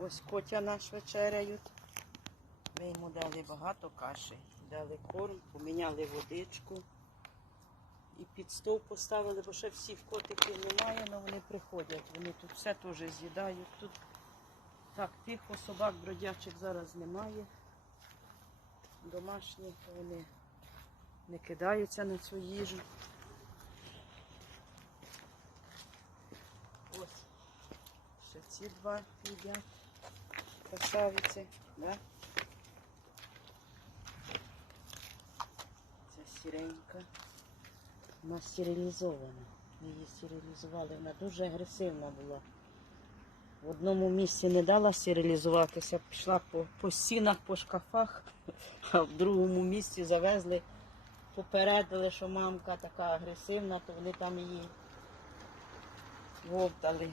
Ось котя наш вечеряють. Ми йому дали багато каші, дали корм, поміняли водичку. І під стол поставили, бо ще всіх котиків немає, але вони приходять. Вони тут все теж з'їдають. Тут так, тихо, собак бродячих зараз немає. Домашні, вони не кидаються на цю їжу. Ось ще ці два їдять. Красавиці, да? Це сіренька. Вона стерилізована. Ми її стерилізували. Вона дуже агресивна була. В одному місці не дала стерилізуватися, пішла по, по стінах, по шкафах, а в другому місці завезли, попередили, що мамка така агресивна, то вони там її вовтали.